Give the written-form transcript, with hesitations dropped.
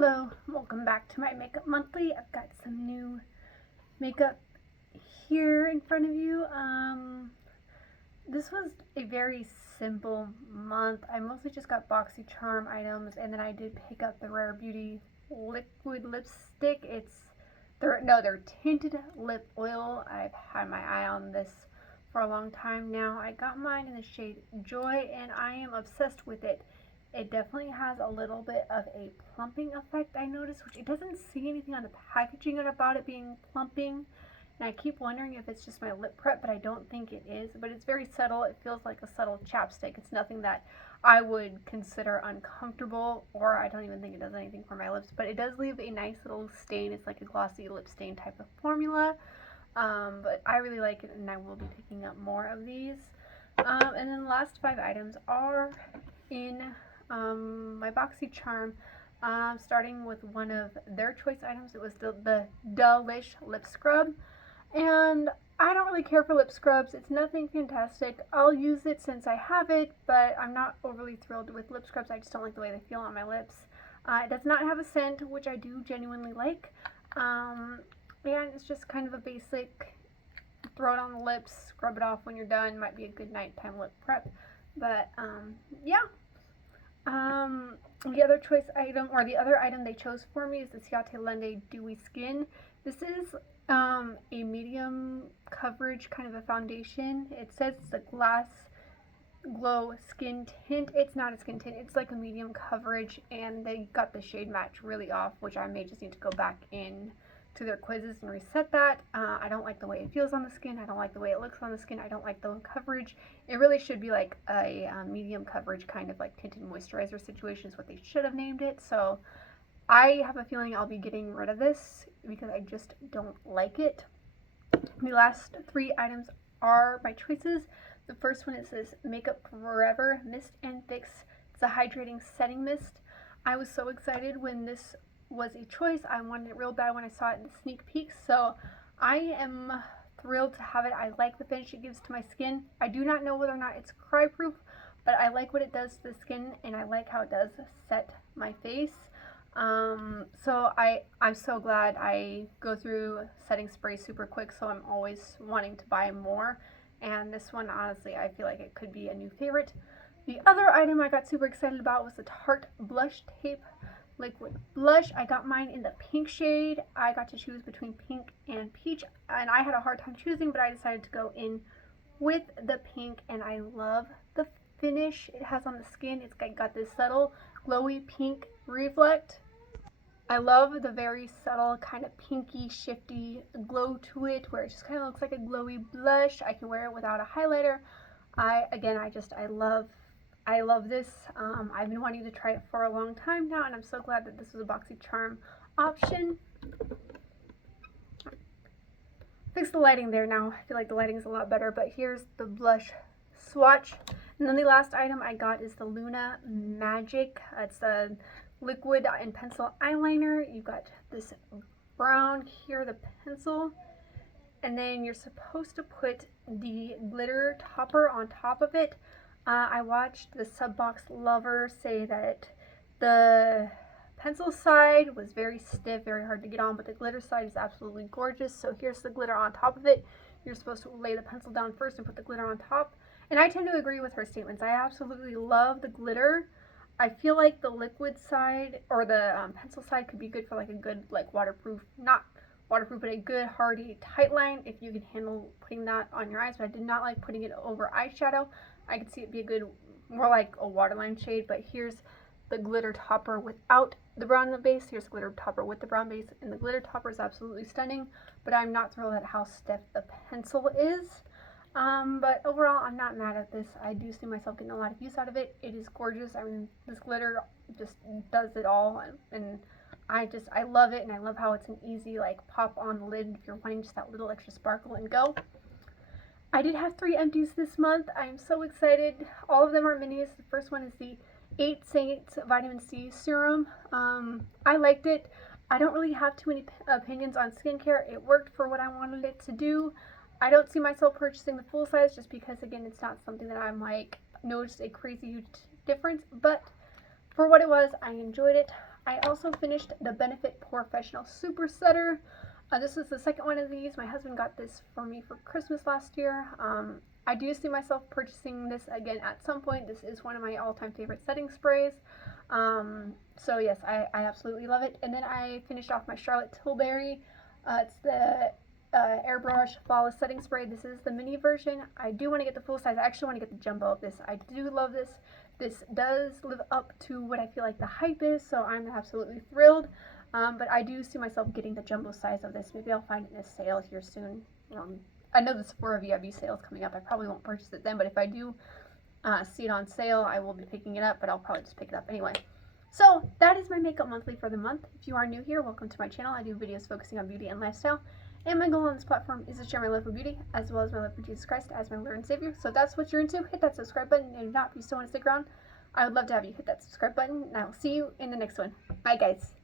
Hello, welcome back to my Makeup Monthly. I've got some new makeup here in front of you. This was a very simple month. I mostly just got BoxyCharm items, and then I did pick up the Rare Beauty liquid lipstick. They're tinted lip oil. I've had my eye on this for a long time now. I got mine in the shade Joy, and I am obsessed with it. It definitely has a little bit of a plumping effect, I noticed, which it doesn't see anything on the packaging about it being plumping. And I keep wondering if it's just my lip prep, but I don't think it is. But it's very subtle. It feels like a subtle chapstick. It's nothing that I would consider uncomfortable, or I don't even think it does anything for my lips. But it does leave a nice little stain. It's like a glossy lip stain type of formula. But I really like it, and I will be picking up more of these. And then the last 5 items are in my BoxyCharm, starting with one of their choice items. It was the Da-lish lip scrub, and I don't really care for lip scrubs. It's nothing fantastic. I'll use it since I have it, but I'm not overly thrilled with lip scrubs. I just don't like the way they feel on my lips. It does not have a scent, which I do genuinely like, and it's just kind of a basic throw it on the lips, scrub it off when you're done. Might be a good nighttime lip prep, but yeah. The other choice item, or the other item they chose for me, is the Ciate Dewy Skin. This is a medium coverage kind of a foundation. It says it's a glass glow skin tint. It's not a skin tint. It's like a medium coverage, and they got the shade match really off, which I may just need to go back in to their quizzes and reset that. I don't like the way it feels on the skin. I don't like the way it looks on the skin. I don't like the coverage. It really should be like a medium coverage, kind of like tinted moisturizer situation is what they should have named it. So I have a feeling I'll be getting rid of this because I just don't like it. The last 3 items are my choices. The first one is this Makeup Forever Mist and Fix. It's a hydrating setting mist. I was so excited when this was a choice. I wanted it real bad when I saw it in the sneak peek, so I am thrilled to have it. I like the finish it gives to my skin. I do not know whether or not it's cry proof, but I like what it does to the skin, and I like how it does set my face. So I'm so glad. I go through setting spray super quick, so I'm always wanting to buy more, and this one, honestly, I feel like it could be a new favorite. The other item I got super excited about was the Tarte Blush Tape liquid blush. I got mine in the pink shade. I got to choose between pink and peach, and I had a hard time choosing, but I decided to go in with the pink, and I love the finish it has on the skin. It's got this subtle glowy pink reflect. I love the very subtle kind of pinky shifty glow to it, where it just kind of looks like a glowy blush. I can wear it without a highlighter. I love this. I've been wanting to try it for a long time now, and I'm so glad that this was a BoxyCharm option. Fix the lighting there now. I feel like the lighting is a lot better, but here's the blush swatch. And then the last item I got is the Luna Magic. It's a liquid and pencil eyeliner. You got this brown here, the pencil, and then you're supposed to put the glitter topper on top of it. I watched the Subbox Lover say that the pencil side was very stiff, very hard to get on, but the glitter side is absolutely gorgeous. So here's the glitter on top of it. You're supposed to lay the pencil down first and put the glitter on top. And I tend to agree with her statements. I absolutely love the glitter. I feel like the liquid side, or the pencil side, could be good for like a good, like waterproof, not waterproof, but a good hardy tight line if you can handle putting that on your eyes. But I did not like putting it over eyeshadow. I could see it be a good, more like a waterline shade. But here's the glitter topper without the brown base. Here's the glitter topper with the brown base, and the glitter topper is absolutely stunning, but I'm not thrilled at how stiff the pencil is. But overall, I'm not mad at this. I do see myself getting a lot of use out of it. It is gorgeous. I mean, this glitter just does it all, and I love it, and I love how it's an easy, like, pop on the lid if you're wanting just that little extra sparkle and go. I did have 3 empties this month. I'm so excited. All of them are minis. The first one is the 8 Saints Vitamin C Serum. I liked it. I don't really have too many opinions on skincare. It worked for what I wanted it to do. I don't see myself purchasing the full size just because, again, it's not something that I'm like noticed a crazy huge difference, but for what it was, I enjoyed it. I also finished the Benefit Professional Super Setter. This is the second one of these. My husband got this for me for Christmas last year. I do see myself purchasing this again at some point. This is one of my all-time favorite setting sprays. So yes, I absolutely love it. And then I finished off my Charlotte Tilbury. It's the Airbrush Flawless Setting Spray. This is the mini version. I do want to get the full size. I actually want to get the jumbo of this. I do love this. This does live up to what I feel like the hype is, so I'm absolutely thrilled. But I do see myself getting the jumbo size of this. Maybe I'll find it in a sale here soon. I know the Sephora VIB sale is coming up. I probably won't purchase it then, but if I do see it on sale, I will be picking it up, but I'll probably just pick it up anyway. So that is my makeup monthly for the month. If you are new here, welcome to my channel. I do videos focusing on beauty and lifestyle, and my goal on this platform is to share my love for beauty as well as my love for Jesus Christ as my Lord and Savior. So if that's what you're into, hit that subscribe button, and if not, if you still want to stick around, I would love to have you hit that subscribe button, and I will see you in the next one. Bye guys.